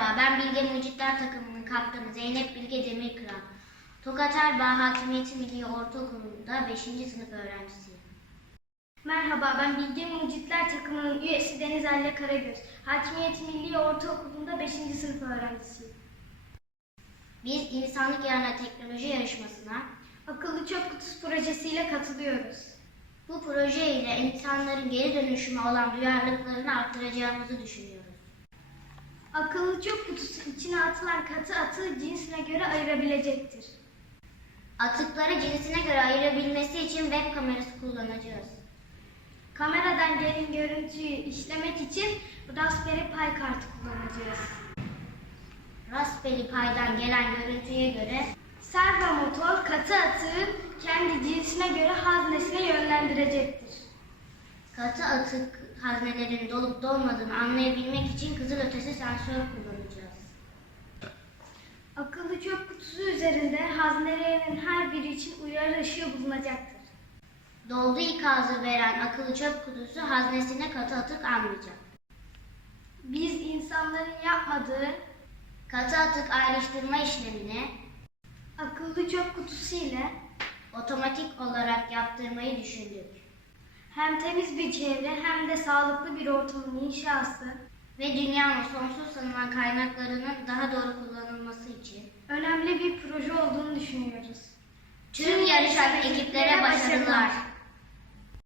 Merhaba, ben Bilge Mucitler takımının kaptanı Zeynep Bilge Demirkıran. Tokat Erbaa Hakimiyeti Milli Ortaokulu'nda 5. sınıf öğrencisiyim. Merhaba, ben Bilge Mucitler takımının üyesi Deniz Elle Karagöz. Hakimiyet Milli Ortaokulu'nda 5. sınıf öğrencisiyim. Biz insanlık yarına teknoloji yarışmasına Akıllı çöp kutusu projesiyle katılıyoruz. bu proje ile insanların geri dönüşüme olan duyarlılıklarını arttıracağımızı düşünüyoruz. Akıllı çöp kutusu içine atılan katı atığı cinsine göre ayırabilecektir. Atıkları cinsine göre ayırabilmesi için web kamerası kullanacağız. Kameradan gelen görüntüyü işlemek için Raspberry Pi kartı kullanacağız. Raspberry Pi'den gelen görüntüye göre Servo motor katı atığı kendi cinsine göre haznesine yönlendirecektir. katı atık haznelerin dolup dolmadığını anlayabilmek için kızılötesi sensör kullanacağız. Akıllı çöp kutusu üzerinde haznelerin her biri için uyarı ışığı bulunacaktır. Doldu ikazı veren akıllı çöp kutusu haznesine katı atık almayacak. Biz insanların yapmadığı Katı atık ayrıştırma işlemini akıllı çöp kutusu ile otomatik olarak yaptırmayı düşündük. hem temiz bir çevre hem de sağlıklı bir ortamın inşası Ve dünyanın sonsuz sanılan kaynaklarının daha doğru kullanılması için önemli bir proje olduğunu düşünüyoruz. tüm yarışan ekiplere başarılar.